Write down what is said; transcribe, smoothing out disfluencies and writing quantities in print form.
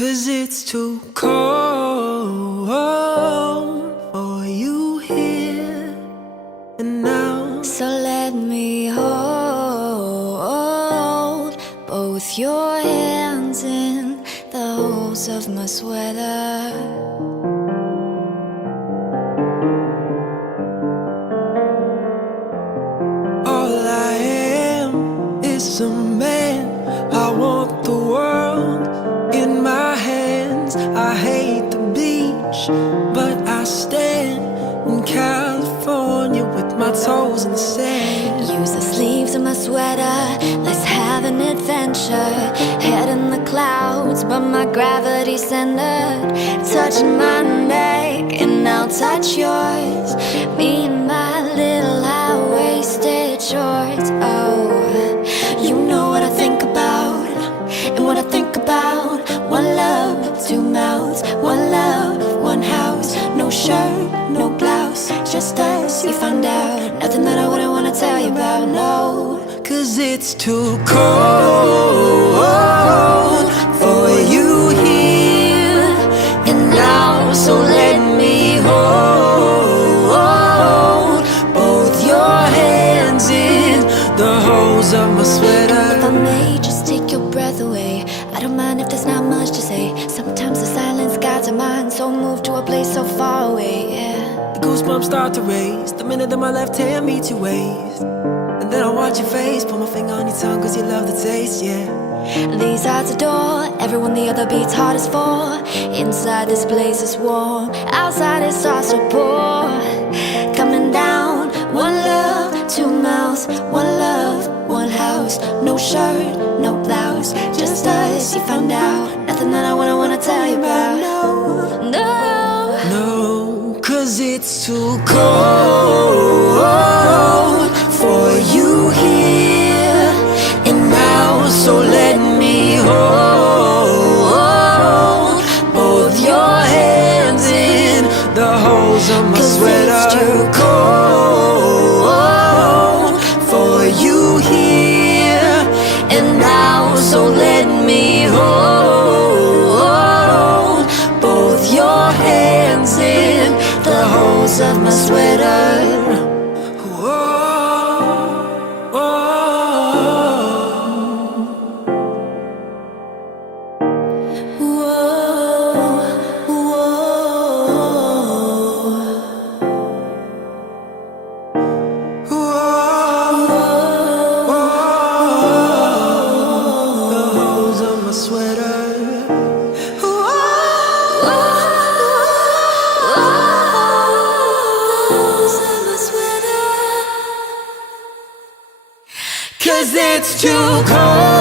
'Cause it's too cold for you here and now. So let me hold both your hands in the holes of my sweater. All I am is a man. I want the world in my hands. I hate the beach, but I stand in California with my toes in the sand. Use the sleeves of my sweater, let's have an adventure. Head in the clouds, but my gravity's centered. Touching my neck, and I'll touch yours. Me and my little high-waisted shorts. Oh, you know what I think about, and what I think about. One love, two mouths, one love, one house. No shirt, no blouse, just us, you found out. Nothing that I wouldn't wanna tell you about, no. 'Cause it's too cold for you here and now. So let me hold both your hands in the holes of my sweater. If I may just take your breath away, I don't mind if there's not much to say. Sometimes the silence guides our mind, so moved to a place so far away, yeah. The goosebumps start to raise the minute that my left hand meets your waist. And then I watch your face, put my finger on your tongue 'cause you love the taste, yeah. These hearts adore everyone the other beats hardest for. Inside this place is warm, outside it starts to pour. Coming down, one love, two mouths, one love, one house. No shirt, no blouse, just us, you found out. Nothing that I wouldn't wanna tell you about, no, no. No, 'cause it's too cold for you here and now. So let me hold both your hands in the holes of my 'Cause sweater. it's too Cold for you here and now. So let me hold both your hands in the holes of my sweater. Whoa, the holes of my sweater. Cause it's too cold